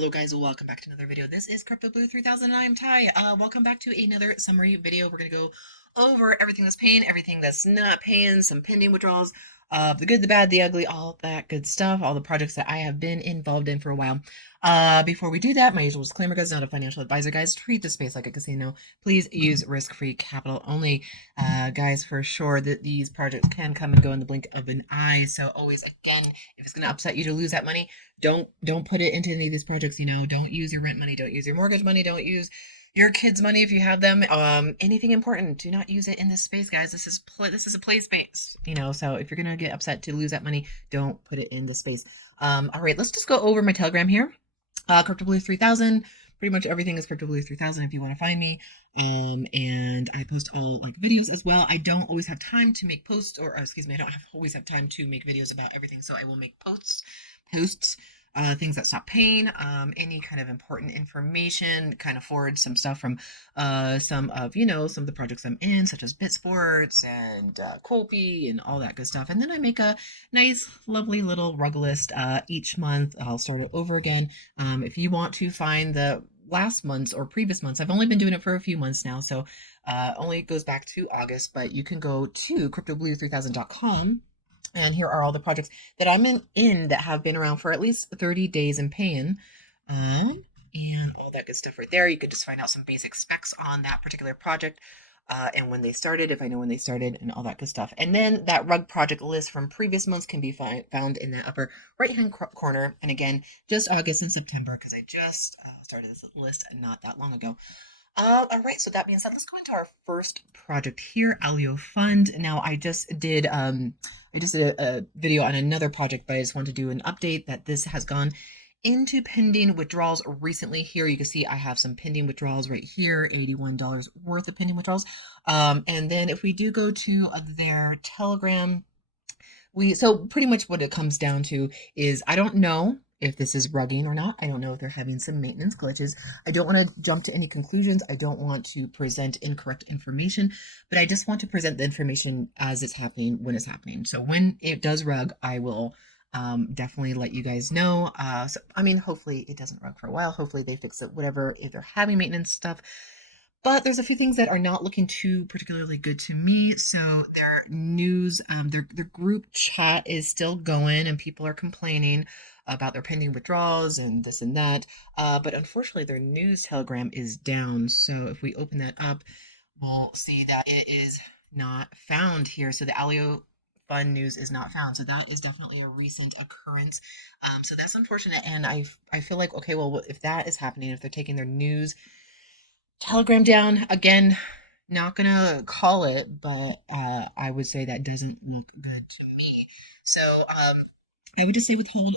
Hello guys, welcome back to another video. This is Crypto Blue 3000 and I'm Ty. Welcome back to another summary video. We're going to go over everything that's paying, everything that's not paying, some pending withdrawals, the good, the bad, the ugly, all that good stuff, all the projects that I have been involved in for a while. Before we do that, my usual disclaimer, guys, not a financial advisor, guys. Treat the space like a casino. Please use risk-free capital only. Guys, for sure that these projects can come and go in the blink of an eye. So always, again, if it's going to upset you to lose that money, don't put it into any of these projects. Don't use your rent money, don't use your mortgage money, don't use your kids' money if you have them. Anything important, do not use it in this space, guys. This is a play space. So if you're gonna get upset to lose that money, don't put it in this space. All right, let's just go over my Telegram here. Crypto Blue 3000. Pretty much everything is Crypto Blue 3000 if you want to find me. And I post all like videos as well. I don't always have time to make posts, or excuse me, I don't always have time to make videos about everything. So I will make posts, things that stop pain, any kind of important information, kind of forward some stuff from some of the projects I'm in, such as BitSports and Kopi and all that good stuff. And then I make a nice, lovely little rug list each month. I'll start it over again. If you want to find the last month's or previous months, I've only been doing it for a few months now, so only goes back to August, but you can go to cryptoblue3000.com. And here are all the projects that I'm in that have been around for at least 30 days and paying. And all that good stuff right there. You could just find out some basic specs on that particular project and when they started, if I know when they started, and all that good stuff. And then that rug project list from previous months can be found in the upper right-hand corner. And again, just August and September, because I just started this list not that long ago. All right, so that being said, let's go into our first project here, Alio Fund. Now, I just did a video on another project, but I just want to do an update that this has gone into pending withdrawals recently. Here you can see I have some pending withdrawals right here, $81 worth of pending withdrawals. And then if we do go to their Telegram, so pretty much what it comes down to is I don't know if this is rugging or not. I don't know if they're having some maintenance glitches. I don't want to jump to any conclusions. I don't want to present incorrect information, but I just want to present the information as it's happening when it's happening. So when it does rug, I will definitely let you guys know. Hopefully it doesn't rug for a while. Hopefully they fix it, whatever, if they're having maintenance stuff. But there's a few things that are not looking too particularly good to me. So their news, their group chat is still going, and people are complaining about their pending withdrawals and this and that. But unfortunately, their news Telegram is down. So if we open that up, we'll see that it is not found here. So the Alio Fund news is not found. So that is definitely a recent occurrence. So that's unfortunate. And I feel like, okay, well, if that is happening, if they're taking their news Telegram down, again, not gonna call it, but I would say that doesn't look good to me. So I would just say withhold,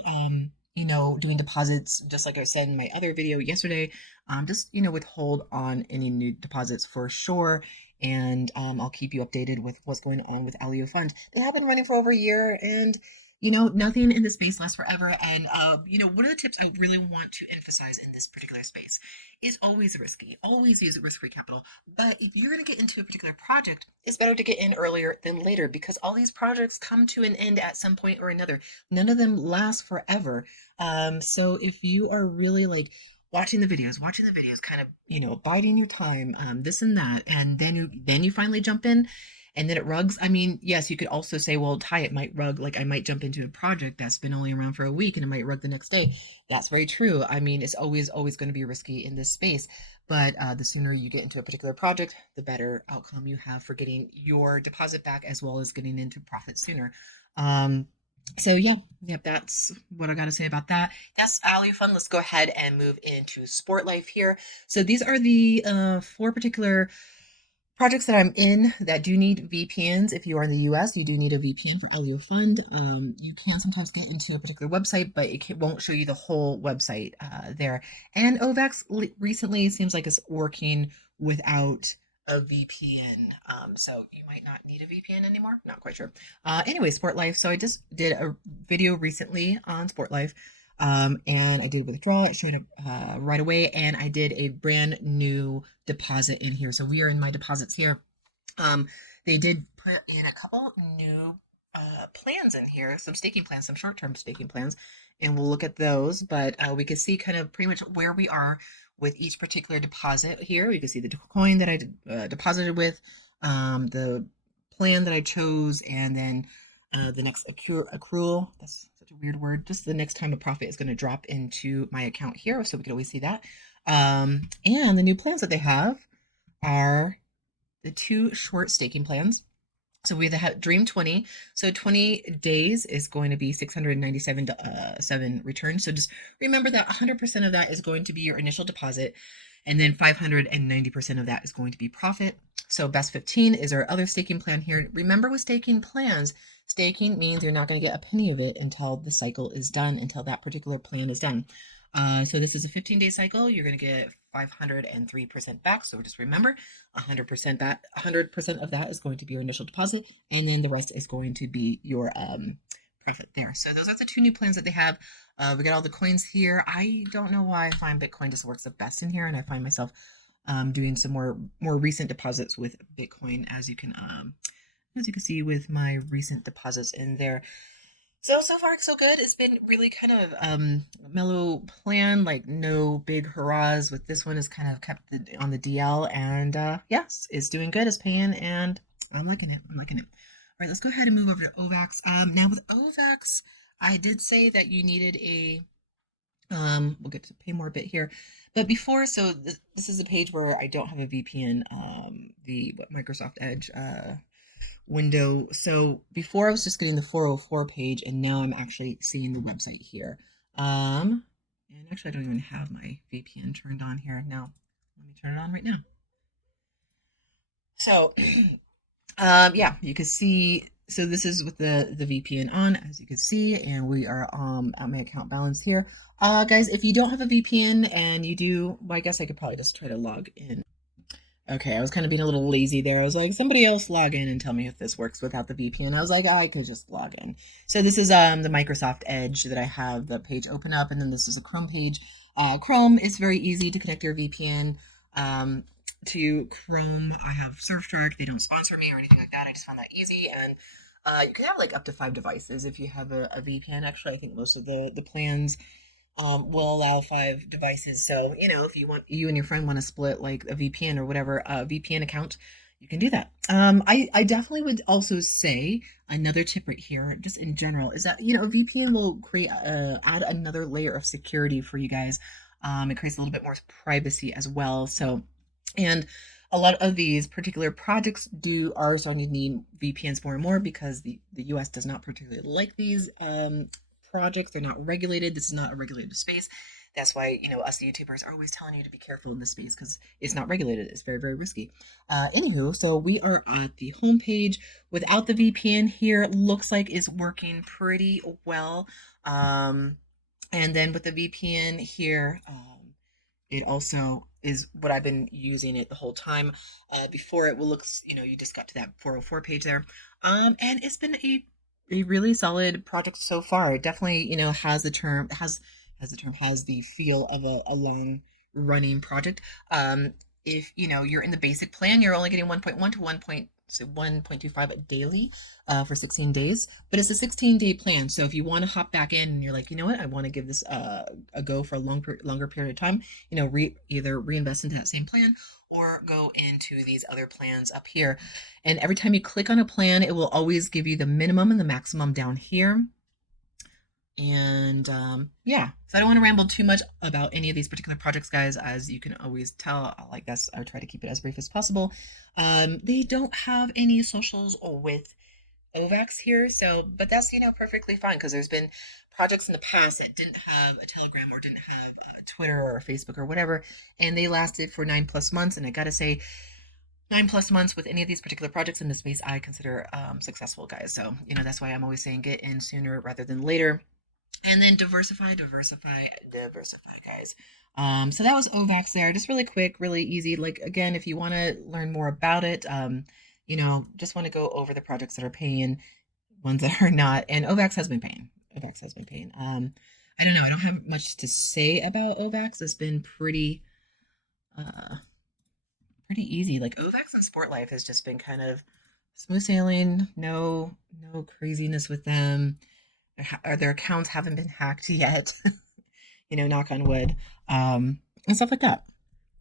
doing deposits, just like I said in my other video yesterday, just, withhold on any new deposits for sure. And I'll keep you updated with what's going on with Alio Fund. They have been running for over a year, and nothing in this space lasts forever. And, one of the tips I really want to emphasize in this particular space is always risky. Always use risk-free capital. But if you're going to get into a particular project, it's better to get in earlier than later, because all these projects come to an end at some point or another. None of them last forever. So if you are really like watching the videos, kind of, biding your time, this and that, and then you finally jump in, and then it rugs. I mean, yes, you could also say, well, Ty, it might rug. Like I might jump into a project that's been only around for a week and it might rug the next day. That's very true. I mean, it's always going to be risky in this space. But the sooner you get into a particular project, the better outcome you have for getting your deposit back, as well as getting into profit sooner. So yeah, that's what I got to say about that. That's Alio Fund. Let's go ahead and move into Sport Life here. So these are the 4 particular projects that I'm in that do need VPNs. If you are in the US, you do need a VPN for Alio Fund. You can sometimes get into a particular website, but it won't show you the whole website there. And Ovax recently seems like it's working without a VPN. So you might not need a VPN anymore. Not quite sure. Anyway, Sport Life. So I just did a video recently on Sport Life. And I did withdrawal. It showed up right away, and I did a brand new deposit in here. So we are in my deposits here. They did put in a couple new plans in here, some staking plans, some short-term staking plans, and we'll look at those. But we can see kind of pretty much where we are with each particular deposit here. We can see the coin that I deposited with, the plan that I chose, and then the next accrual. That's such a weird word. Just the next time a profit is going to drop into my account here, so we can always see that. And the new plans that they have are the two short staking plans. So we have Dream 20. So 20 days is going to be 697 7 returns. So just remember that 100% of that is going to be your initial deposit, and then 590% of that is going to be profit. So best 15 is our other staking plan here. Remember with staking plans, staking means you're not going to get a penny of it until the cycle is done, until that particular plan is done. So this is a 15-day cycle. You're going to get 503% back. So just remember, 100% back. 100% of that is going to be your initial deposit, and then the rest is going to be your profit there. So those are the two new plans that they have. We got all the coins here. I don't know why I find Bitcoin just works the best in here, and I find myself doing some more recent deposits with Bitcoin, as you can see with my recent deposits in there. So far so good. It's been really kind of mellow plan, like no big hurrahs. With this one, is kind of kept on the DL, and yes, it's doing good. It's paying, and I'm liking it. I'm liking it. All right, let's go ahead and move over to Ovax. Now with Ovax, I did say that you needed a we'll get to pay more a bit here, but before, so this is a page where I don't have a VPN, the Microsoft Edge window. So before I was just getting the 404 page, and now I'm actually seeing the website here. And actually I don't even have my VPN turned on here. Now, let me turn it on right now. So, yeah, you can see, so this is with the VPN on, as you can see, and we are at my account balance here. Guys, if you don't have a VPN and you do, well, I guess I could probably just try to log in. Okay, I was kind of being a little lazy there. I was like, somebody else log in and tell me if this works without the VPN. I was like, I could just log in. So this is the Microsoft Edge that I have the page open up, and then this is a Chrome page. Chrome is very easy to connect your VPN to Chrome. I have Surfshark. They don't sponsor me or anything like that. I just found that easy, and you can have like up to 5 devices if you have a VPN. Actually, I think most of the plans will allow 5 devices. So, if you and your friend want to split like a VPN or whatever, VPN account, you can do that. I definitely would also say another tip right here, just in general, is that, VPN will add another layer of security for you guys. It creates a little bit more privacy as well. So, and a lot of these particular projects are starting to need VPNs more and more, because the US does not particularly like these projects. They're not regulated. This is not a regulated space. That's why, us YouTubers are always telling you to be careful in this space, because it's not regulated. It's very, very risky. Anywho, so we are at the home page without the VPN here. Looks like it's working pretty well. And then with the VPN here, it also is what I've been using it the whole time. Before it will look, you just got to that 404 page there. And it's been a really solid project so far. It definitely, has the feel of a long running project. If you're in the basic plan, you're only getting 1.1 to 1.25 daily for 16 days, but it's a 16-day plan. So if you want to hop back in and you're like, you know what, I want to give this a go for a longer period of time, either reinvest into that same plan or go into these other plans up here. And every time you click on a plan, it will always give you the minimum and the maximum down here. And yeah, so I don't want to ramble too much about any of these particular projects, guys. As you can always tell, I try to keep it as brief as possible. They don't have any socials with Ovax here, but that's perfectly fine, because there's been projects in the past that didn't have a Telegram or didn't have Twitter or Facebook or whatever, and they lasted for 9+ months. And I gotta say, 9+ months with any of these particular projects in this space, I consider successful, guys. So that's why I'm always saying get in sooner rather than later. And then diversify, guys. So that was Ovax there. Just really quick, really easy. Like, again, if you want to learn more about it, just want to go over the projects that are paying, ones that are not. And Ovax has been paying. I don't know. I don't have much to say about Ovax. It's been pretty easy. Like, Ovax and Sport Life has just been kind of smooth sailing. No craziness with them. Their accounts haven't been hacked yet. Knock on wood, and stuff like that.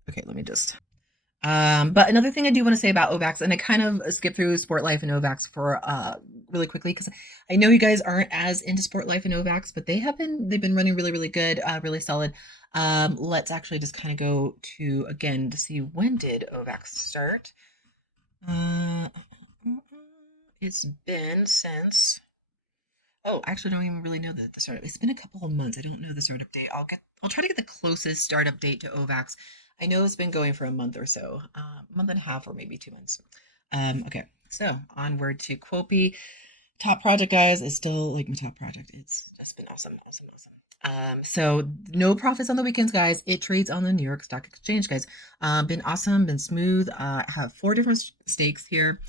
Okay, let me just. But another thing I do want to say about Ovax, and I kind of skip through Sport Life and Ovax for really quickly because I know you guys aren't as into Sport Life and Ovax, but they've been running really good, really solid. Let's actually just kind of go to again to see when did Ovax start. Uh, it's been since. Oh, I actually don't even really know the startup. It's been a couple of months. I don't know the startup date. I'll try to get the closest startup date to Ovax. I know it's been going for a month or so, month and a half or maybe 2 months. Okay, so onward to Kopi. Top project, guys, is still like my top project. It's just been awesome. So no profits on the weekends, guys. It trades on the New York Stock Exchange, guys. Been awesome, been smooth. I have 4 different stakes here.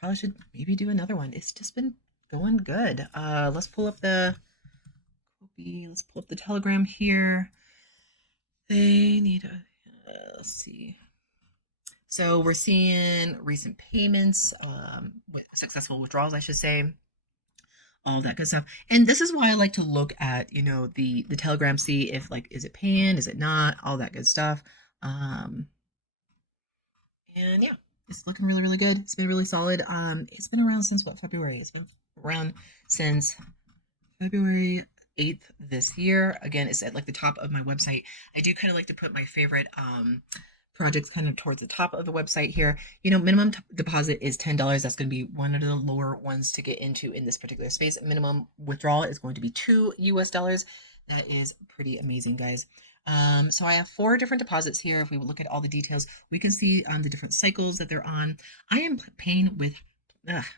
Probably should maybe do another one. It's just been going good. Let's pull up the Telegram here. They need a let's see. So we're seeing recent payments, with successful withdrawals, I should say, all that good stuff. And this is why I like to look at, the Telegram, see if like is it paying, is it not, all that good stuff. Um, and yeah, it's looking really good. It's been really solid. It's been around since what, February? It's been around since February 8th this year. Again, it's at like the top of my website. I do kind of like to put my favorite projects kind of towards the top of the website here. Minimum deposit is $10. That's going to be one of the lower ones to get into in this particular space. Minimum withdrawal is going to be $2. That is pretty amazing, guys. So I have 4 different deposits here. If we look at all the details, we can see the different cycles that they're on. I am paying with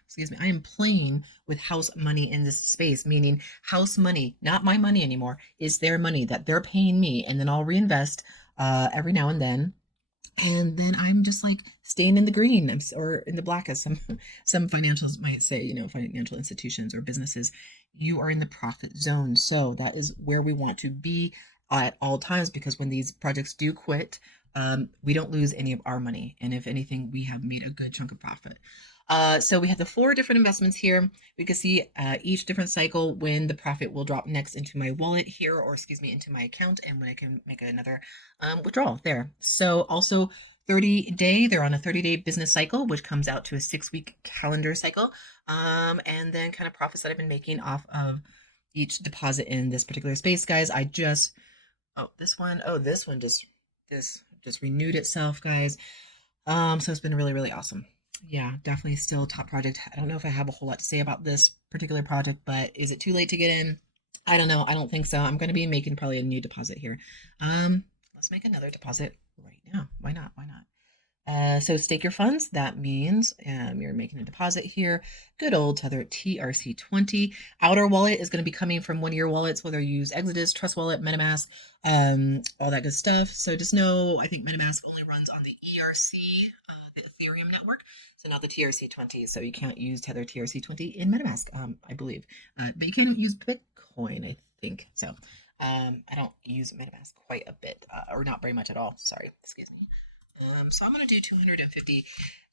excuse me, I am playing with house money in this space, meaning house money, not my money anymore, is their money that they're paying me, and then I'll reinvest every now and then. And then I'm just like staying in the green or in the black, as some financials might say. Financial institutions or businesses, you are in the profit zone. So that is where we want to be at all times, because when these projects do quit, we don't lose any of our money, and if anything, we have made a good chunk of profit. So we have the 4 different investments here. We can see each different cycle when the profit will drop next into my wallet here, or excuse me, into my account, and when I can make another withdrawal there. So also 30-day, they're on a 30-day business cycle, which comes out to a 6-week calendar cycle. And then kind of profits that I've been making off of each deposit in this particular space, guys. This one just renewed itself, guys. So it's been really awesome. Yeah, definitely still top project. I don't know if I have a whole lot to say about this particular project, but is it too late to get in? I don't know. I don't think so. I'm going to be making probably a new deposit here. Let's make another deposit right now. Why not? Why not? So stake your funds. That means you're making a deposit here. Good old Tether TRC20. Outer wallet is going to be coming from one of your wallets, whether you use Exodus, Trust Wallet, MetaMask, all that good stuff. So just know, I think MetaMask only runs on the ERC, the Ethereum network, so not the TRC20. So you can't use Tether TRC20 in MetaMask, I believe. But you can use Bitcoin, I think. So I don't use MetaMask quite a bit, or not very much at all. Sorry, excuse me. So I'm going to do 250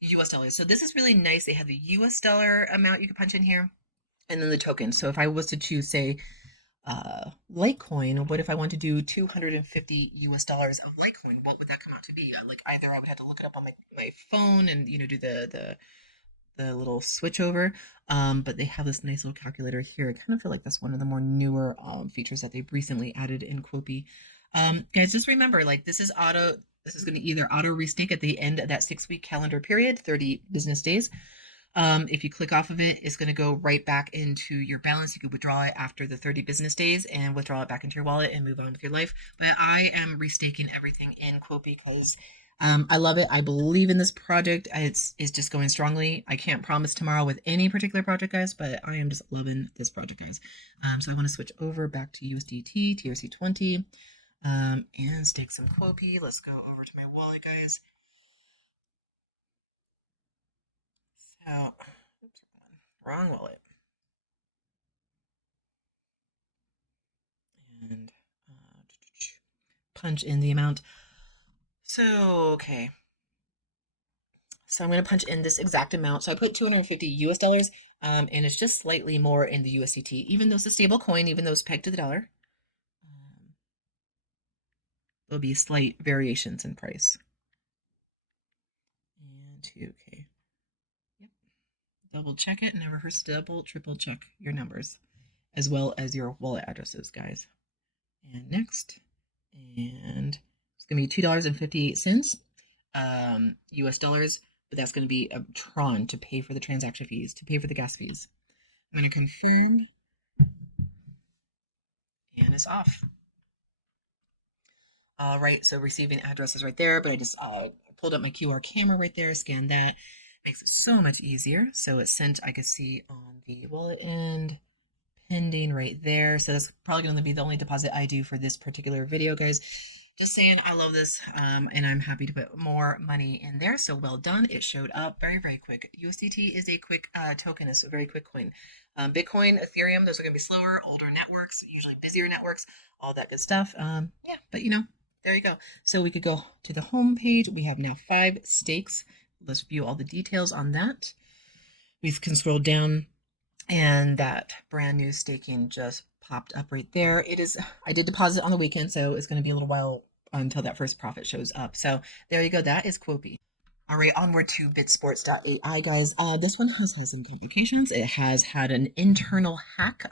US dollars. So this is really nice. They have the US dollar amount you can punch in here, and then the token. So if I was to choose, say, Litecoin, what if I want to do 250 US dollars of Litecoin? What would that come out to be? Like either I would have to look it up on my phone and do the little switch over. But they have this nice little calculator here. I kind of feel like that's one of the more newer features that they've recently added in Kopi. Guys, just remember, like this is going to either auto restake at the end of that 6-week calendar period, 30 business days. If you click off of it, it's going to go right back into your balance. You could withdraw it after the 30 business days and withdraw it back into your wallet and move on with your life. But I am restaking everything in Kopi because I love it. I believe in this project. It's just going strongly. I can't promise tomorrow with any particular project, guys, but I am just loving this project, guys. So I want to switch over back to USDT, TRC20, and stake some Kopi. Let's go over to my wallet, guys. So, oops, wrong wallet. And punch in the amount. So, okay. So I'm going to punch in this exact amount. So I put 250 US dollars, and it's just slightly more in the USDT, even though it's a stable coin, even though it's pegged to the dollar. There'll be slight variations in price. And 2K. Yep. Double check it. Never hurts to double, triple check your numbers, as well as your wallet addresses, guys. And next, and it's gonna be $2.58 US dollars, but that's gonna be a Tron to pay for the transaction fees, to pay for the gas fees. I'm gonna confirm, and it's off. All right, so receiving address is right there, but I just pulled up my QR camera right there, scanned that. Makes it so much easier. So it's sent, I can see on the wallet end, pending right there. So that's probably going to be the only deposit I do for this particular video, guys. Just saying, I love this, and I'm happy to put more money in there. So well done. It showed up very, very quick. USDT is a quick token. It's a very quick coin. Bitcoin, Ethereum, those are going to be slower, older networks, usually busier networks, all that good stuff. Yeah, but there you go. So we could go to the home page. We have now 5 stakes. Let's view all the details on that. We can scroll down, and that brand new staking just popped up right there. I did deposit on the weekend, so it's going to be a little while until that first profit shows up. So there you go. That is Kopi. All right, onward to bitsports.ai, guys. This one has had some complications. It has had an internal hack.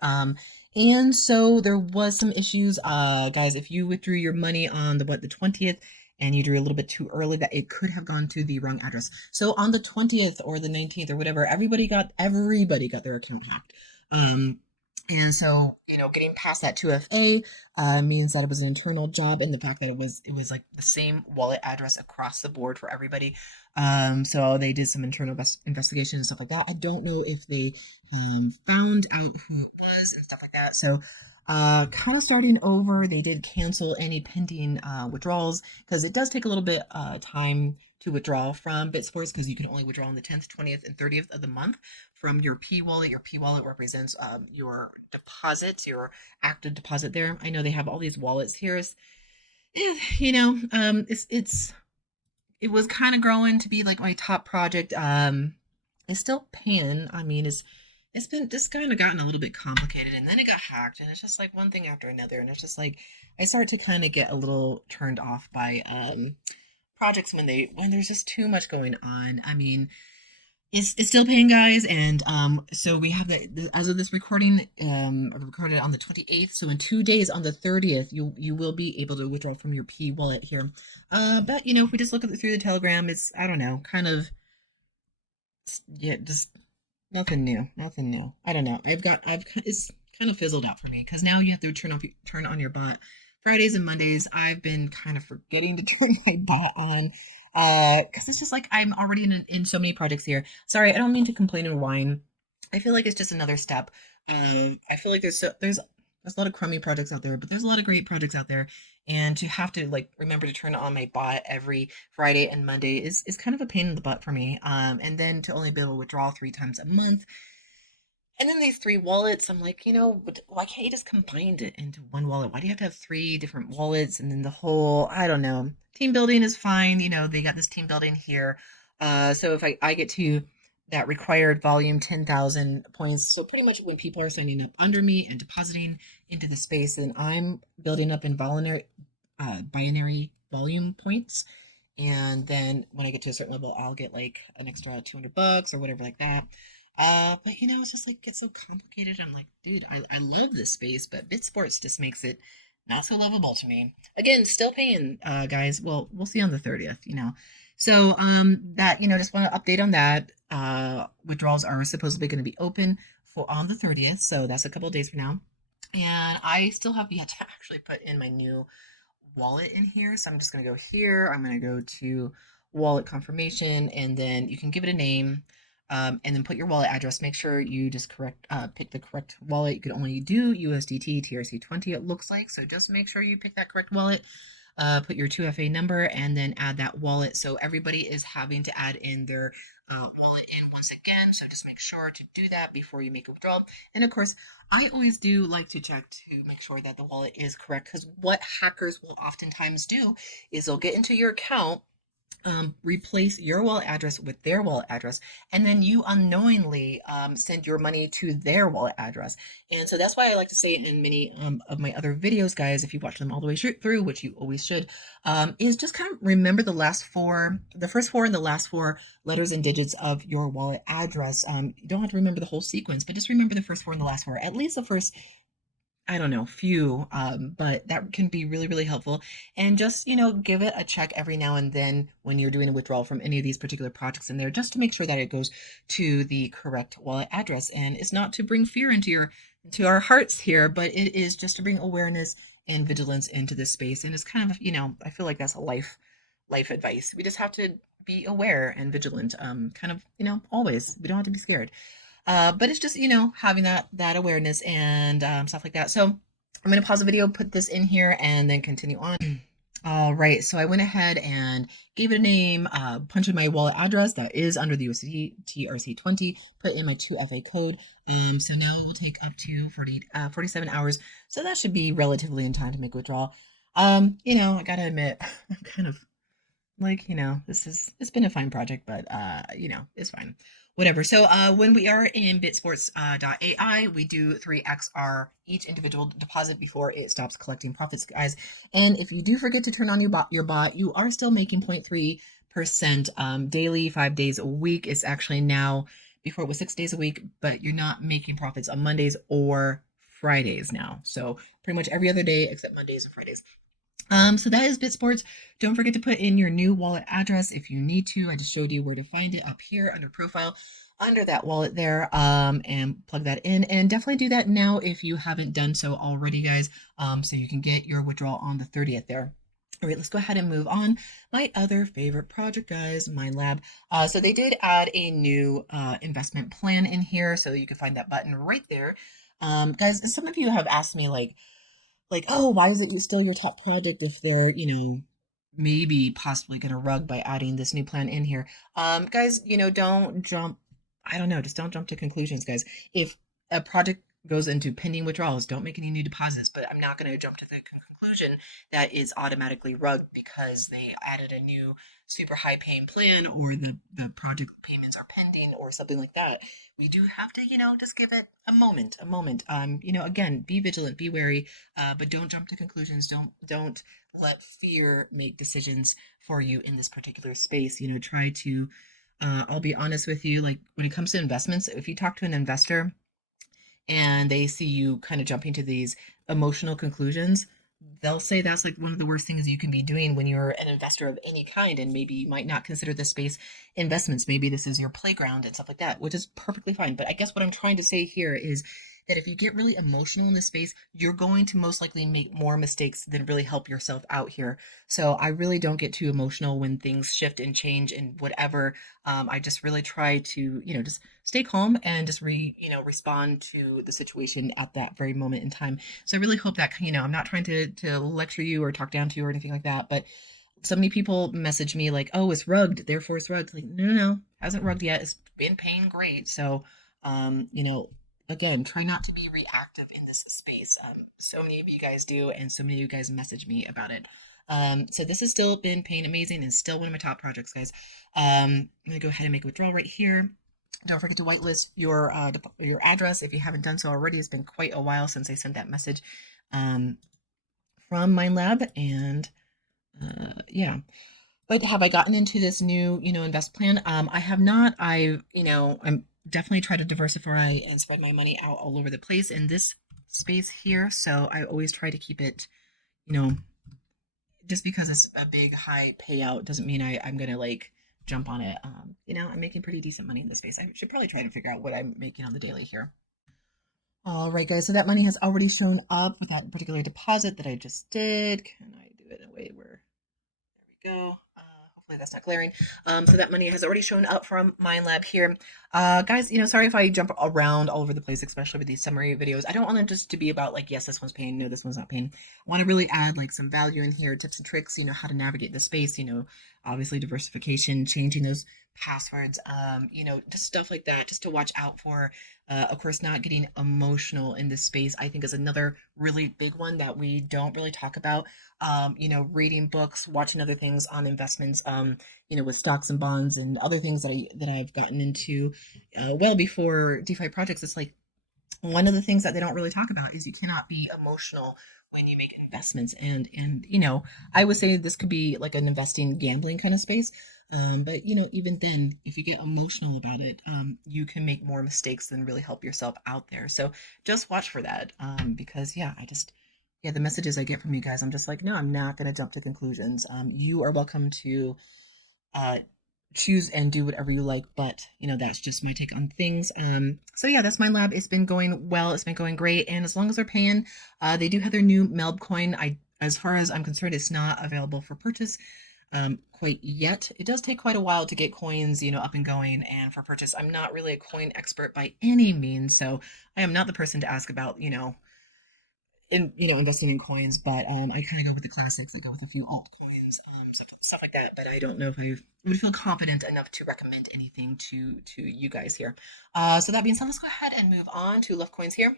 And so there was some issues. Guys, if you withdrew your money on the 20th, and you drew a little bit too early, that it could have gone to the wrong address. So on the 20th or the 19th or whatever, everybody got their account hacked. And so, getting past that 2FA means that it was an internal job, and the fact that it was like the same wallet address across the board for everybody. So they did some internal investigation and stuff like that. I don't know if they found out who it was and stuff like that. So kind of starting over, they did cancel any pending withdrawals, because it does take a little bit time to withdraw from BitSports, because you can only withdraw on the 10th, 20th, and 30th of the month from your P wallet. Your P wallet represents your deposits, your active deposit there. I know they have all these wallets here. It was kind of growing to be like my top project. It's still paying. I mean, it's been just kind of gotten a little bit complicated, and then it got hacked, and it's just like one thing after another, and it's just like I start to kind of get a little turned off by projects when there's just too much going on. I mean, it's still paying, guys, and so we have as of this recording, recorded on the 28th, so in 2 days on the 30th, you will be able to withdraw from your P wallet here. But if we just look at it through the Telegram, it's, I don't know, kind of, yeah, just nothing new. I don't know. It's kind of fizzled out for me, because now you have to turn on your bot Fridays and Mondays. I've been kind of forgetting to turn my bot on, because it's just like I'm already in so many projects here. Sorry, I don't mean to complain and whine. I feel like it's just another step. I feel like there's a lot of crummy projects out there, but there's a lot of great projects out there. And to have to like remember to turn on my bot every Friday and Monday is kind of a pain in the butt for me. And then to only be able to withdraw 3 times a month. And then these 3 wallets, I'm like, why can't you just combine it into one wallet? Why do you have to have 3 different wallets? And then the whole, I don't know. Team building is fine. They got this team building here. So if I get to that required volume, 10,000 points. So pretty much when people are signing up under me and depositing into the space, then I'm building up in binary volume points. And then when I get to a certain level, I'll get like an extra $200 or whatever like that. But it's just like gets so complicated. I'm like, dude, I love this space, but BitSports just makes it not so lovable to me. Again, still paying, guys. Well, we'll see on the 30th, So that, just want to update on that. Withdrawals are supposedly going to be open on the 30th, so that's a couple of days from now. And I still have yet to actually put in my new wallet in here. So I'm just going to go here. I'm going to go to wallet confirmation, and then you can give it a name, and then put your wallet address. Make sure you just pick the correct wallet. You can only do USDT TRC20, it looks like. So just make sure you pick that correct wallet. Put your 2FA number, and then add that wallet. So everybody is having to add in their wallet in once again. So just make sure to do that before you make a withdrawal. And of course, I always do like to check to make sure that the wallet is correct, because what hackers will oftentimes do is they'll get into your account, replace your wallet address with their wallet address, and then you unknowingly send your money to their wallet address. And so that's why I like to say in many of my other videos, guys, if you watch them all the way through, which you always should, is just kind of remember the first four and the last four letters and digits of your wallet address. You don't have to remember the whole sequence, but just remember the first four and the last four, at least the first, I don't know, few, but that can be really, really helpful. And just, give it a check every now and then when you're doing a withdrawal from any of these particular projects in there, just to make sure that it goes to the correct wallet address. And it's not to bring fear into our hearts here, but it is just to bring awareness and vigilance into this space. And it's kind of, I feel like that's a life advice. We just have to be aware and vigilant, kind of, always. We don't have to be scared. But it's just, having that awareness and stuff like that. So I'm going to pause the video, put this in here, and then continue on. All right, so I went ahead and gave it a name, punched in my wallet address that is under the USD TRC20, put in my 2FA code. So now it will take up to 47 hours. So that should be relatively in time to make a withdrawal. I gotta admit, I'm kind of like, it's been a fine project, but it's fine. Whatever. So when we are in bitsports.ai, we do 3xr each individual deposit before it stops collecting profits, guys. And if you do forget to turn on your bot, you are still making 0.3% daily, 5 days a week. It's actually now, before it was 6 days a week, but you're not making profits on Mondays or Fridays now. So pretty much every other day except Mondays and Fridays. So that is BitSports. Don't forget to put in your new wallet address if you need to. I just showed you where to find it up here under profile, under that wallet there, and plug that in. And definitely do that now if you haven't done so already, guys, so you can get your withdrawal on the 30th there. All right, let's go ahead and move on. My other favorite project, guys, MindLab. So they did add a new investment plan in here, so you can find that button right there. Guys, some of you have asked me oh, why is it still your top project if they're, maybe possibly going to rug by adding this new plan in here? Guys, don't jump. I don't know. Just don't jump to conclusions, guys. If a project goes into pending withdrawals, don't make any new deposits. But I'm not going to jump to the conclusion that is automatically rugged because they added a new super high paying plan or the project payments are pending or something like that. We do have to, just give it a moment. Again, be vigilant, be wary, but don't jump to conclusions. Don't let fear make decisions for you in this particular space. Try to, I'll be honest with you, like when it comes to investments, if you talk to an investor and they see you kind of jumping to these emotional conclusions, they'll say that's like one of the worst things you can be doing when you're an investor of any kind. And maybe you might not consider this space investments. Maybe this is your playground and stuff like that, which is perfectly fine. But I guess what I'm trying to say here is that if you get really emotional in this space, you're going to most likely make more mistakes than really help yourself out here. So I really don't get too emotional when things shift and change and whatever. I just really try to, just stay calm and just respond to the situation at that very moment in time. So I really hope that, I'm not trying to lecture you or talk down to you or anything like that, but so many people message me like, oh, it's rugged, therefore it's rugged. Like, no, hasn't rugged yet. It's been paying great. So, again, try not to be reactive in this space. So many of you guys do, and so many of you guys message me about it. So this has still been paying amazing and still one of my top projects, guys. I'm gonna go ahead and make a withdrawal right here. Don't forget to whitelist your address if you haven't done so already. It's been quite a while since I sent that message from MindLab, and yeah. But have I gotten into this new, invest plan? I have not. I'm definitely try to diversify and spread my money out all over the place in this space here. So I always try to keep it, just because it's a big high payout doesn't mean I'm gonna like jump on it. I'm making pretty decent money in this space. I should probably try to figure out what I'm making on the daily here. All right, guys. So that money has already shown up with that particular deposit that I just did. Can I do it in a way where, there we go. Hopefully that's not glaring. So that money has already shown up from MindLab here. Guys, sorry if I jump around all over the place, especially with these summary videos. I don't want it just to be about like, yes, this one's paying, no, this one's not paying. I want to really add like some value in here, tips and tricks, how to navigate the space, obviously diversification, changing those passwords, just stuff like that, just to watch out for Of course, not getting emotional in this space, I think, is another really big one that we don't really talk about. Reading books, watching other things on investments, with stocks and bonds and other things that I've gotten into well before DeFi projects. It's like one of the things that they don't really talk about is you cannot be emotional when you make investments. And I would say this could be like an investing gambling kind of space. But even then, if you get emotional about it, you can make more mistakes than really help yourself out there. So just watch for that. Because yeah, the messages I get from you guys, I'm just like, no, I'm not going to jump to conclusions. You are welcome to uh, choose and do whatever you like, but that's just my take on things. So yeah, that's my lab. It's been going well, it's been going great, and as long as they're paying, they do have their new Melb coin. As far as I'm concerned, it's not available for purchase quite yet. It does take quite a while to get coins up and going and for purchase. I'm not really a coin expert by any means, so I am not the person to ask about investing in coins, but I kind of go with the classics. I go with a few altcoins, stuff like that. But I don't know if I would feel confident enough to recommend anything to you guys here. So that being said, let's go ahead and move on to left coins here.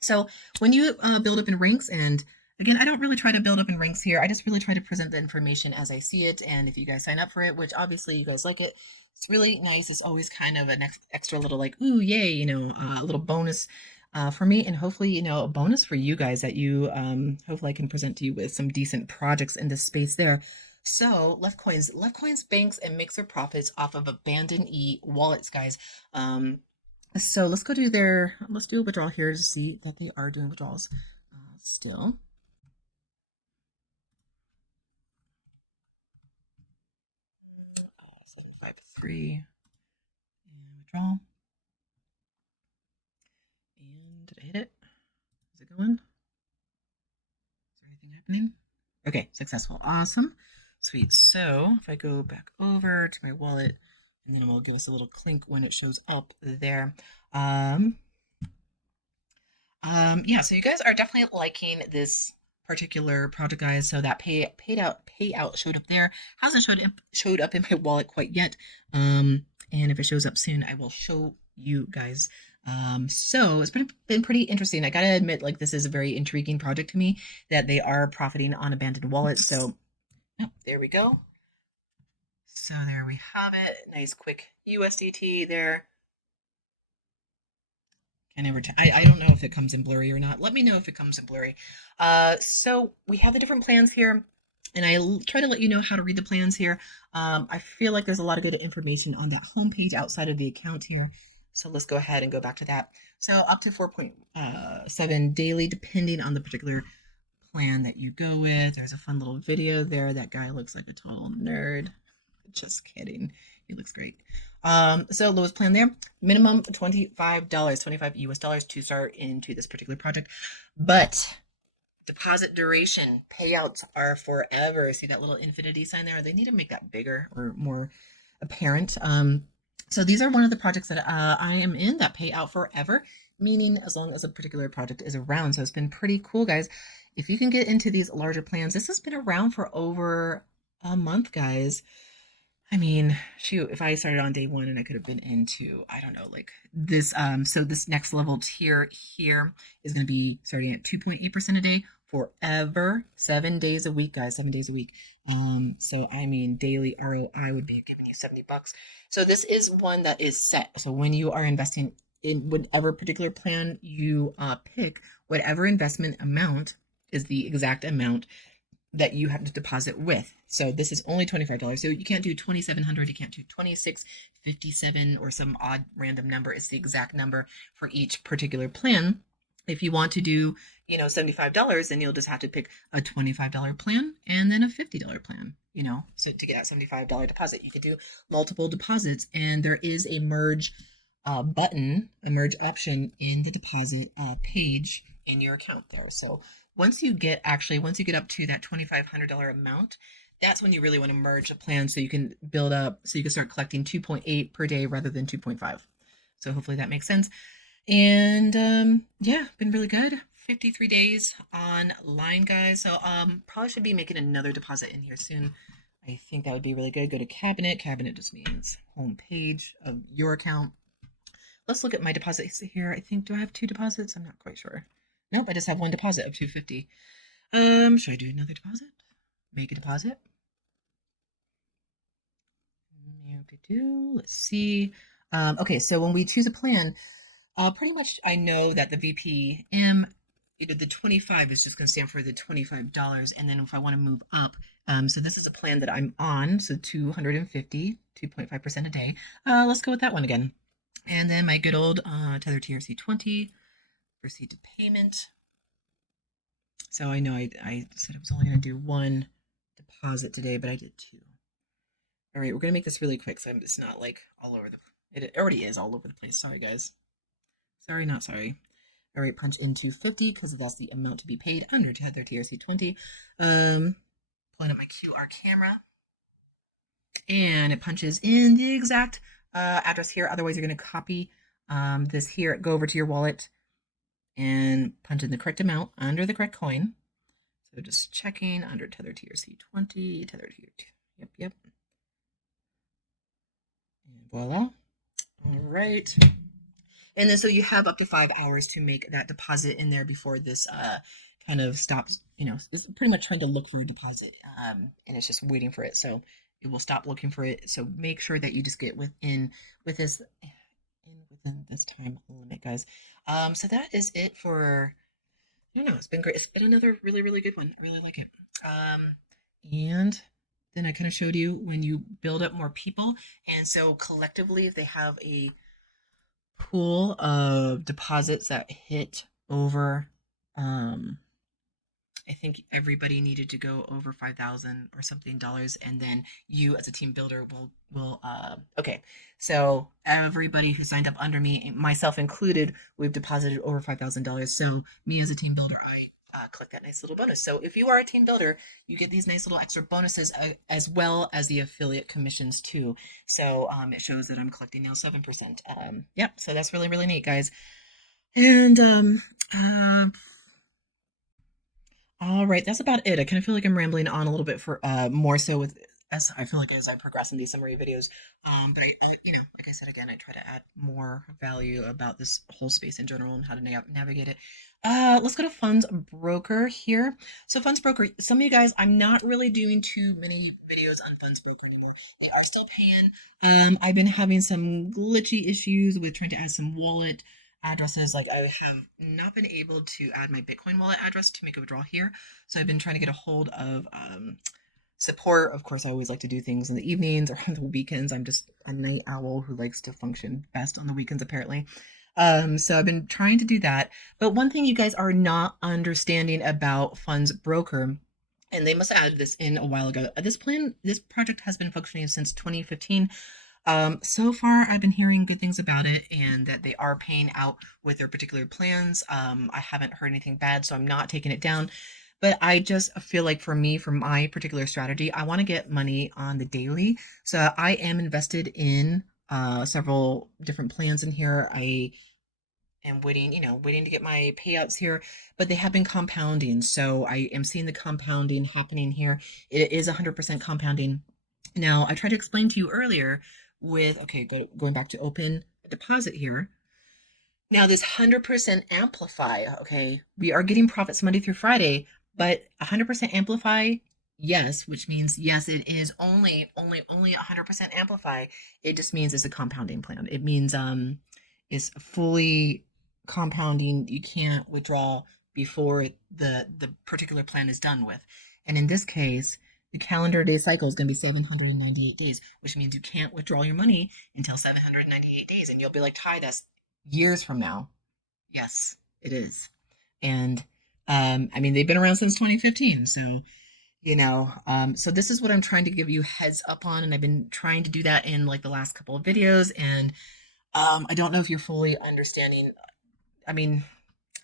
So when you build up in ranks, and again, I don't really try to build up in ranks here. I just really try to present the information as I see it. And if you guys sign up for it, which obviously you guys like it, it's really nice. It's always kind of an extra little like, ooh, yay, a little bonus for me, and hopefully, a bonus for you guys that you hopefully I can present to you with some decent projects in this space there. So left coins banks and makes their profits off of abandoned wallets, guys. So let's do a withdrawal here to see that they are doing withdrawals still. 753 and withdrawal. And did I hit it? Is it going? Is there anything happening? Okay, successful. Awesome. Sweet. So if I go back over to my wallet, and then it will give us a little clink when it shows up there. Yeah, so you guys are definitely liking this particular project, guys. So that payout showed up there. Hasn't showed up in my wallet quite yet. And if it shows up soon, I will show you guys. So it's been pretty interesting. I gotta admit, like, this is a very intriguing project to me that they are profiting on abandoned wallets. So there we go. So there we have it. Nice quick USDT there. I don't know if it comes in blurry or not. Let me know if it comes in blurry. So we have the different plans here, and try to let you know how to read the plans here. I feel like there's a lot of good information on that homepage outside of the account here. So let's go ahead and go back to that. So up to 4.7 daily, depending on the particular plan that you go with. There's a fun little video there. That guy looks like a total nerd. Just kidding. He looks great. So lowest plan there, minimum $25, 25 US dollars to start into this particular project. But deposit duration payouts are forever. See that little infinity sign there? They need to make that bigger or more apparent. So these are one of the projects that I am in that pay out forever, meaning as long as a particular project is around. So it's been pretty cool, guys. If you can get into these larger plans, this has been around for over a month, guys. I mean, shoot, if I started on day one and I could have been into, I don't know, like this, so this next level tier here is going to be starting at 2.8% a day forever, 7 days a week, guys, 7 days a week. So I mean, daily ROI would be giving you $70. So this is one that is set. So when you are investing in whatever particular plan you pick, whatever investment amount is the exact amount that you have to deposit with. So this is only $25. So you can't do 2,700, you can't do 2,657 or some odd random number. It's the exact number for each particular plan. If you want to do, $75, then you'll just have to pick a $25 plan and then a $50 plan, so to get that $75 deposit. You could do multiple deposits, and there is a merge button, a merge option in the deposit page in your account there. So once you get up to that $2,500 amount, that's when you really want to merge a plan so you can build up, so you can start collecting 2.8 per day rather than 2.5. So hopefully that makes sense. And yeah, been really good. 53 days online, guys. So probably should be making another deposit in here soon. I think that would be really good. Go to cabinet. Cabinet just means home page of your account. let's look at my deposits here. I think, do I have 2 deposits? I'm not quite sure. Nope, I just have 1 deposit of 250. Should I do another deposit? Make a deposit. Let's see. Okay, so when we choose a plan, pretty much I know that the VPM, the 25 is just going to stand for the $25. And then if I want to move up, so this is a plan that I'm on, so 250, 2.5% a day. Let's go with that one again. And then my good old Tether TRC20, proceed to payment. So I know I said I was only going to do 1 deposit today, but I did 2. All right, we're going to make this really quick so it's not like all over it already is all over the place. Sorry, guys. Sorry, not sorry. All right, punch into 50 because that's the amount to be paid under Tether TRC20. Pulling up my QR camera. And it punches in the exact address here. Otherwise, you're going to copy this here, go over to your wallet, and punch in the correct amount under the correct coin. So just checking under Tether TRC20, Tether TRC, yep. And voila. All right. And then so you have up to 5 hours to make that deposit in there before this kind of stops, it's pretty much trying to look for a deposit and it's just waiting for it. So it will stop looking for it. So make sure that you just get within this time limit, guys. So that is it for, I don't know, it's been great. It's been another really, really good one. I really like it. And then I kind of showed you when you build up more people. And so collectively, if they have a pool of deposits that hit over, I think everybody needed to go over 5,000 or something dollars, and then you as a team builder will okay. So everybody who signed up under me, myself included, we've deposited over $5,000. So me as a team builder, I click that nice little bonus. So if you are a team builder, you get these nice little extra bonuses as well as the affiliate commissions too. So it shows that I'm collecting now 7%. Yep. So that's really, really neat, guys. And all right, that's about it. I kind of feel like I'm rambling on a little bit for more so with as I feel like as I progress in these summary videos. But I like I said again, I try to add more value about this whole space in general and how to navigate it. Let's go to Funds Broker here. So Funds Broker, some of you guys, I'm not really doing too many videos on Funds Broker anymore. They are still paying. I've been having some glitchy issues with trying to add some wallet addresses. Like I have not been able to add my Bitcoin wallet address to make a withdrawal here. So I've been trying to get a hold of support. Of course, I always like to do things in the evenings or on the weekends. I'm just a night owl who likes to function best on the weekends, apparently. So I've been trying to do that. But one thing you guys are not understanding about Funds Broker, and they must have added this in a while ago. This project has been functioning since 2015. So far, I've been hearing good things about it and that they are paying out with their particular plans. I haven't heard anything bad, so I'm not taking it down. But I just feel like for me, for my particular strategy, I want to get money on the daily. So I am invested in several different plans in here. I am waiting to get my payouts here, but they have been compounding. So I am seeing the compounding happening here. It is 100% compounding. Now, I tried to explain to you earlier with, going back to open a deposit here. Now, this 100% amplify, okay, we are getting profits Monday through Friday, but 100% amplify, yes, which means, yes, it is only 100% amplify. It just means it's a compounding plan. It means it's fully compounding. You can't withdraw before the particular plan is done with. And in this case, the calendar day cycle is going to be 798 days, which means you can't withdraw your money until 798 days. And you'll be like, Ty, that's years from now. Yes, it is. And they've been around since 2015. So, so this is what I'm trying to give you heads up on. And I've been trying to do that in like the last couple of videos. And I don't know if you're fully understanding.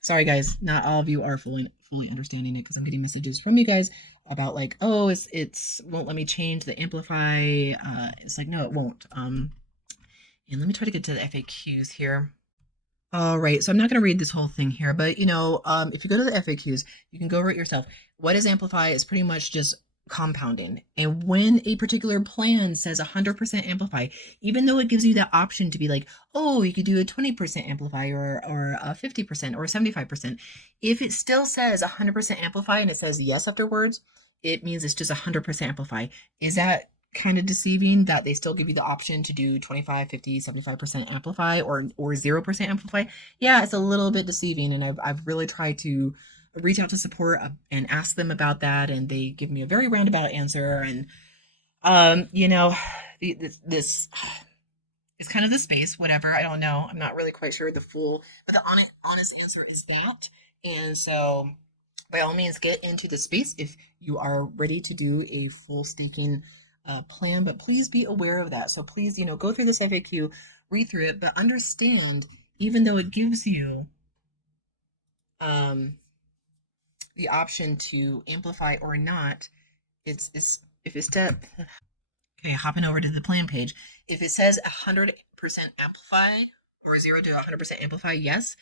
Sorry guys, not all of you are fully understanding it because I'm getting messages from you guys about like, oh, it's won't let me change the amplify. It's like, no, it won't. And let me try to get to the FAQs here. All right, so I'm not going to read this whole thing here, but if you go to the FAQs, you can go over it yourself. What is amplify is pretty much just compounding. And when a particular plan says 100% amplify, even though it gives you that option to be like, oh, you could do a 20% amplify or a 50% or 75%, if it still says 100% amplify and it says yes afterwards, it means it's just 100% amplify. Is that kind of deceiving that they still give you the option to do 25, 50, 75% amplify or 0% amplify? Yeah, it's a little bit deceiving, and I've really tried to reach out to support and ask them about that, and they give me a very roundabout answer. And you know, this is kind of the space, whatever. I don't know. I'm not really quite sure the full, but the honest answer is that. And so, by all means, get into the space if you are ready to do a full staking plan. But please be aware of that. So please, go through this FAQ, read through it, but understand, even though it gives you um, the option to amplify or not, it's if it's step okay, hopping over to the plan page. If it says 100% amplify or 0 to 100% amplify, yes,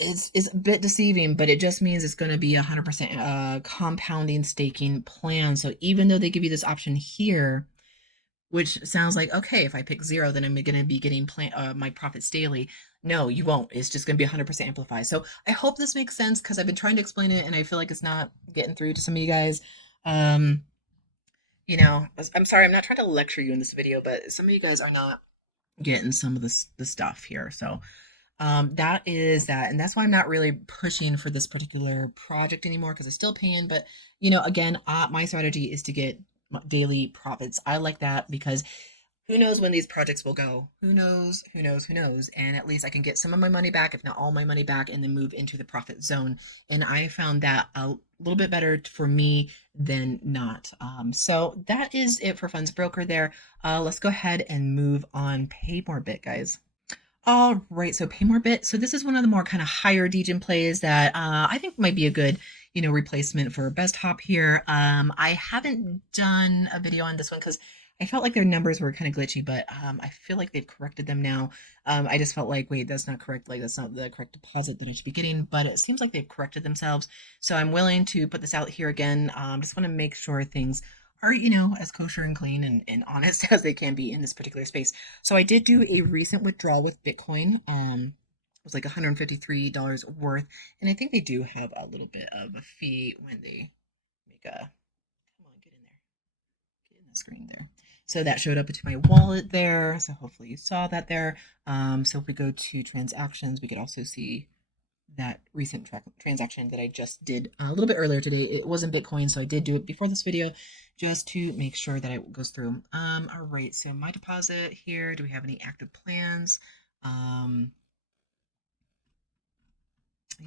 it's a bit deceiving, but it just means it's going to be 100% compounding staking plan. So even though they give you this option here, which sounds like, okay, if I pick 0, then I'm going to be getting my profits daily. No, you won't. It's just going to be 100% amplify. So I hope this makes sense, because I've been trying to explain it and I feel like it's not getting through to some of you guys. Um, I'm sorry, I'm not trying to lecture you in this video, but some of you guys are not getting some of the stuff here. So that is that. And that's why I'm not really pushing for this particular project anymore, because it's still paying. But, again, my strategy is to get daily profits. I like that because who knows when these projects will go? Who knows? Who knows? Who knows? And at least I can get some of my money back, if not all my money back, and then move into the profit zone. And I found that a little bit better for me than not. So that is it for Funds Broker there. Let's go ahead and move on. Pay more bit, guys. All right, so pay more bit. So this is one of the more kind of higher degen plays that I think might be a good, replacement for best hop here. I haven't done a video on this one because I felt like their numbers were kind of glitchy, but I feel like they've corrected them now. I just felt like, wait, that's not correct. Like, that's not the correct deposit that I should be getting, but it seems like they've corrected themselves. So I'm willing to put this out here again. Just want to make sure things are, as kosher and clean and honest as they can be in this particular space. So I did do a recent withdrawal with Bitcoin. It was like $153 worth. And I think they do have a little bit of a fee when they make a, come on, get in there, get in the screen there. So that showed up into my wallet there. So hopefully you saw that there. So if we go to transactions, we could also see that recent transaction that I just did a little bit earlier today. It wasn't Bitcoin, so I did do it before this video just to make sure that it goes through. All right, so my deposit here, do we have any active plans? Yeah,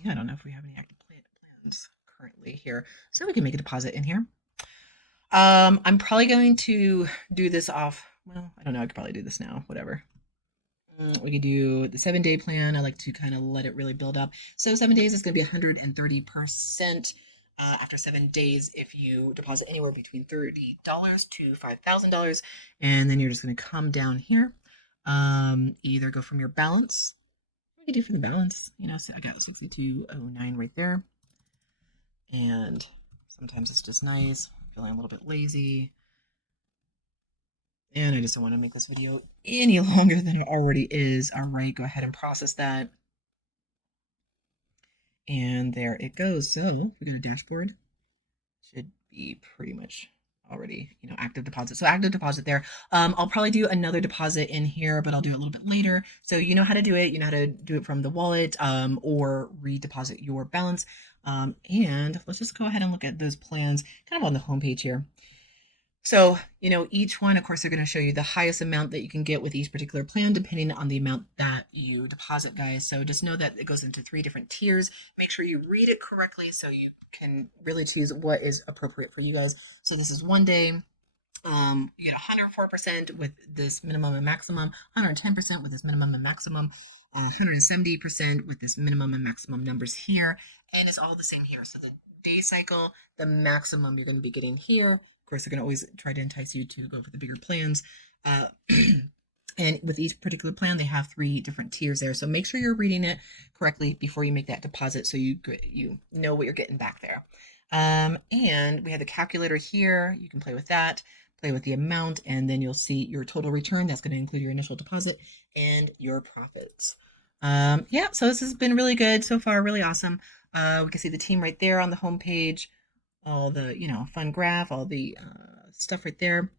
I don't know if we have any active plans currently here, so we can make a deposit in here. I'm probably going to do this off, well, I don't know, I could probably do this now, whatever. We can do the 7-day plan. I like to kind of let it really build up. So 7 days is going to be 130% after 7 days if you deposit anywhere between $30 to $5,000. And then you're just going to come down here. Either go from your balance. What do you do for the balance? So I got 6209 right there. And sometimes it's just nice. I'm feeling a little bit lazy. And I just don't want to make this video any longer than it already is. All right, go ahead and process that. And there it goes. So we got a dashboard. Should be pretty much already, active deposit. So active deposit there. I'll probably do another deposit in here, but I'll do it a little bit later. So you know how to do it. You know how to do it from the wallet or redeposit your balance. And let's just go ahead and look at those plans kind of on the homepage here. So, each one, of course, they're going to show you the highest amount that you can get with each particular plan, depending on the amount that you deposit, guys. So just know that it goes into 3 different tiers. Make sure you read it correctly so you can really choose what is appropriate for you guys. So this is 1 day. You get 104% with this minimum and maximum, 110% with this minimum and maximum, 170% with this minimum and maximum numbers here. And it's all the same here. So the day cycle, the maximum you're going to be getting here. Of course, they're going to always try to entice you to go for the bigger plans. And with each particular plan, they have 3 different tiers there. So make sure you're reading it correctly before you make that deposit so you know what you're getting back there. And we have the calculator here. You can play with that, play with the amount, and then you'll see your total return. That's going to include your initial deposit and your profits. Yeah, so this has been really good so far, really awesome. We can see the team right there on the home page, all the, fun graph, all the stuff right there.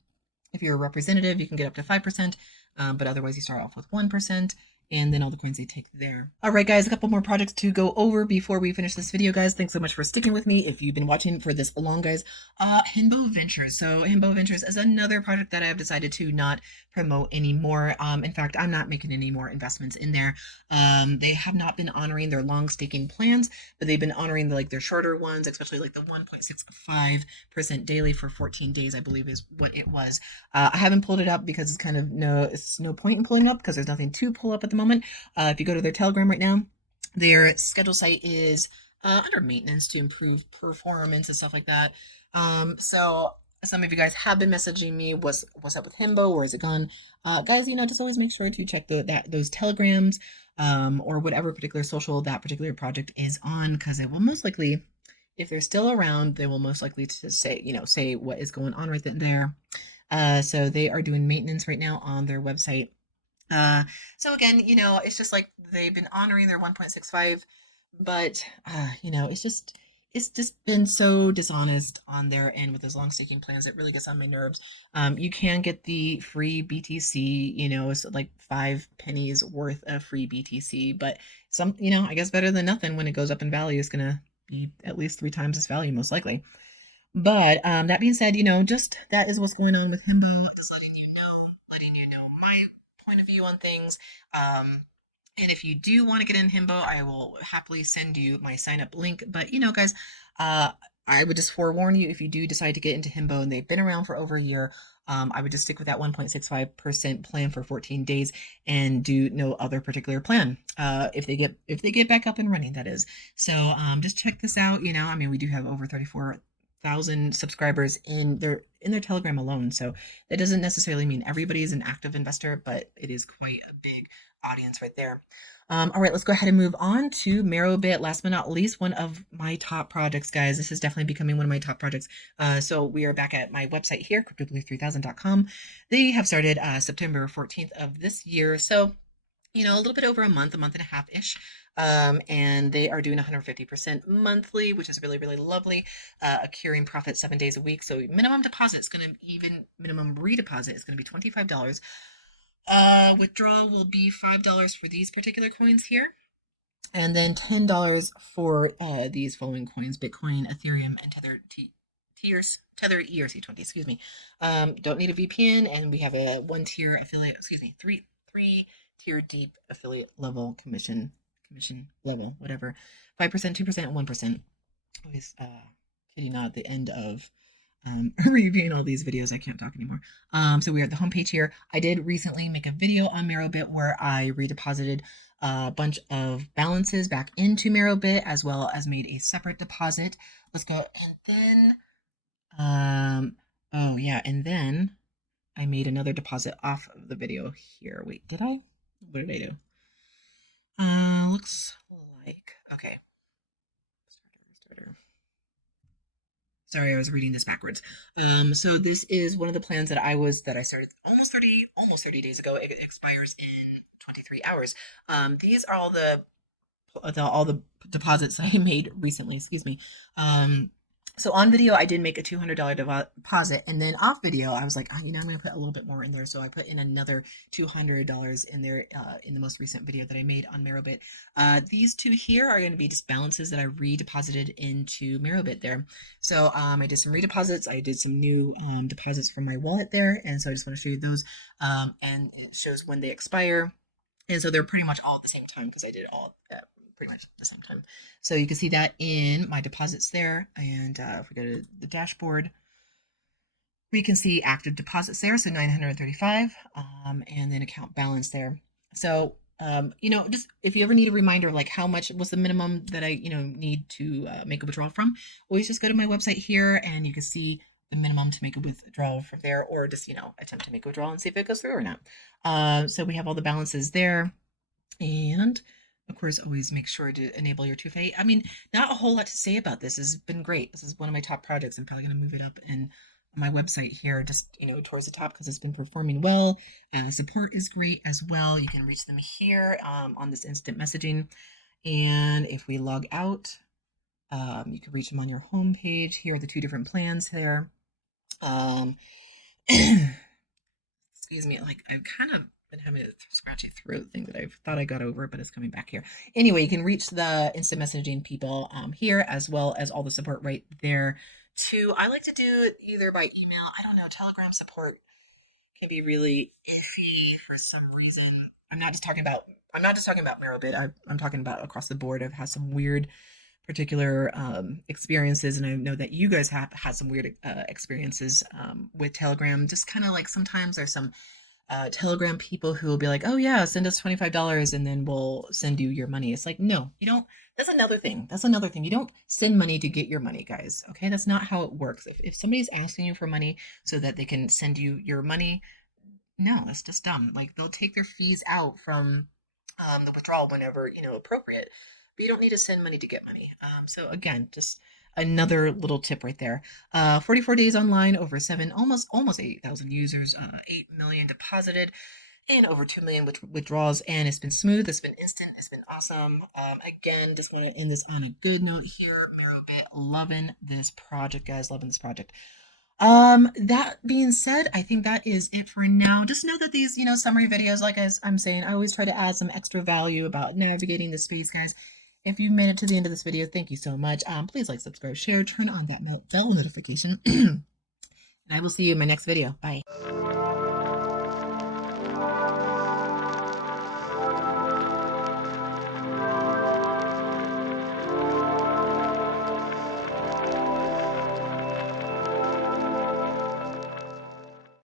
If you're a representative, you can get up to 5%, but otherwise you start off with 1%, and then all the coins they take there. All right, guys, a couple more projects to go over before we finish this video, guys. Thanks so much for sticking with me. If you've been watching for this long, guys, Himbo Ventures. So Himbo Ventures is another project that I have decided to not promote anymore. In fact, I'm not making any more investments in there. They have not been honoring their long staking plans, but they've been honoring their shorter ones, especially like the 1.65% daily for 14 days, I believe is what it was. I haven't pulled it up because it's no point in pulling it up because there's nothing to pull up at the moment. If you go to their Telegram right now, their schedule site is under maintenance to improve performance and stuff like that. So some of you guys have been messaging me, what's up with Himbo? Where is it gone? Guys, just always make sure to check those Telegrams, or whatever particular social that particular project is on, because it will most likely, if they're still around, they will most likely to say what is going on right there. So they are doing maintenance right now on their website. So again, it's just like they've been honoring their 1.65, but it's just been so dishonest on their end with those long sticking plans. It really gets on my nerves. You can get the free BTC, it's like 5 pennies worth of free BTC, but I guess better than nothing. When it goes up in value, it's gonna be at least 3 times its value, most likely. But that being said, just that is what's going on with Himbo. Just letting you know my point of view on things. And if you do want to get in Himbo, I will happily send you my sign up link. But guys, I would just forewarn you, if you do decide to get into Himbo and they've been around for over a year, I would just stick with that 1.65% plan for 14 days and do no other particular plan. If they get back up and running, that is. So just check this out. We do have over 34,000 subscribers in their Telegram alone. So that doesn't necessarily mean everybody is an active investor, but it is quite a big audience right there. All right, let's go ahead and move on to Marrow. Last but not least, one of my top projects, guys. This is definitely becoming one of my top projects. So we are back at my website here, cryptoblue3000.com. They have started September 14th of this year. So, a little bit over a month and a half ish. And they are doing 150% monthly, which is really, really lovely. Accruing profit 7 days a week. So minimum deposit is going to minimum redeposit is going to be $25. Withdrawal will be $5 for these particular coins here, and then $10 for these following coins: Bitcoin, Ethereum, and Tether ERC20. Excuse me. Don't need a VPN, and we have a one-tier affiliate. Excuse me, three-tier deep affiliate level commission level, whatever. 5%, 2%, and 1%. Always kidding not at the end of reviewing all these videos. I can't talk anymore. So we're at the homepage here. I did recently make a video on Marrowbit where I redeposited a bunch of balances back into Marrowbit, as well as made a separate deposit. Let's go. And then, oh yeah, and then I made another deposit off of the video here. Wait, did I? What did I do? Looks like, okay. Starter. Sorry, I was reading this backwards. So this is one of the plans that I started almost 30 days ago. It expires in 23 hours. These are all the deposits I made recently. Excuse me. So on video, I did make a $200 deposit, and then off video, I was like, I'm going to put a little bit more in there. So I put in another $200 in there in the most recent video that I made on Marrowbit. These two here are going to be just balances that I redeposited into Marrowbit there. So I did some redeposits. I did some new deposits from my wallet there, and so I just want to show you those. And it shows when they expire, and so they're pretty much all at the same time because I did it all pretty much at the same time. So you can see that in my deposits there. And if we go to the dashboard, we can see active deposits there. So 935, and then account balance there. So, just if you ever need a reminder, like how much was the minimum that I, need to make a withdrawal from, always just go to my website here and you can see the minimum to make a withdrawal from there, or just, attempt to make a withdrawal and see if it goes through or not. So we have all the balances there. And Of course, always make sure to enable your 2FA. I mean, not a whole lot to say about this. This has been great. This is one of my top projects. I'm probably going to move it up in my website here, just towards the top because it's been performing well. Support is great as well. You can reach them here on this instant messaging. And if we log out, you can reach them on your home page. Here are the two different plans there. Excuse me, like I've kind of been having a scratchy throat thing that I thought I got over, but it's coming back here. Anyway, you can reach the instant messaging people here as well as all the support right there too. I like to do it either by email. I don't know, Telegram support can be really iffy for some reason. I'm not just talking about Marrow. I'm talking about across the board. I've had some weird particular experiences, and I know that you guys have had some weird experiences with Telegram. Just kind of like sometimes there's some Telegram people who will be like, "Oh yeah, send us $25 and then we'll send you your money." It's like, no, you don't. That's another thing. That's another thing. You don't send money to get your money, guys. Okay, that's not how it works. If somebody's asking you for money so that they can send you your money, no, that's just dumb. Like they'll take their fees out from the withdrawal whenever appropriate, but you don't need to send money to get money. So again, just another little tip right there. 44 days online, over almost 8,000 users, 8 million deposited, and over 2 million withdrawals. And it's been smooth. It's been instant. It's been awesome. Again, just want to end this on a good note here. Marrowbit, loving this project, guys. Loving this project. That being said, I think that is it for now. Just know that these, summary videos, like as I'm saying, I always try to add some extra value about navigating the space, guys. If you made it to the end of this video, thank you so much. Please like, subscribe, share, turn on that bell notification. And I will see you in my next video. Bye.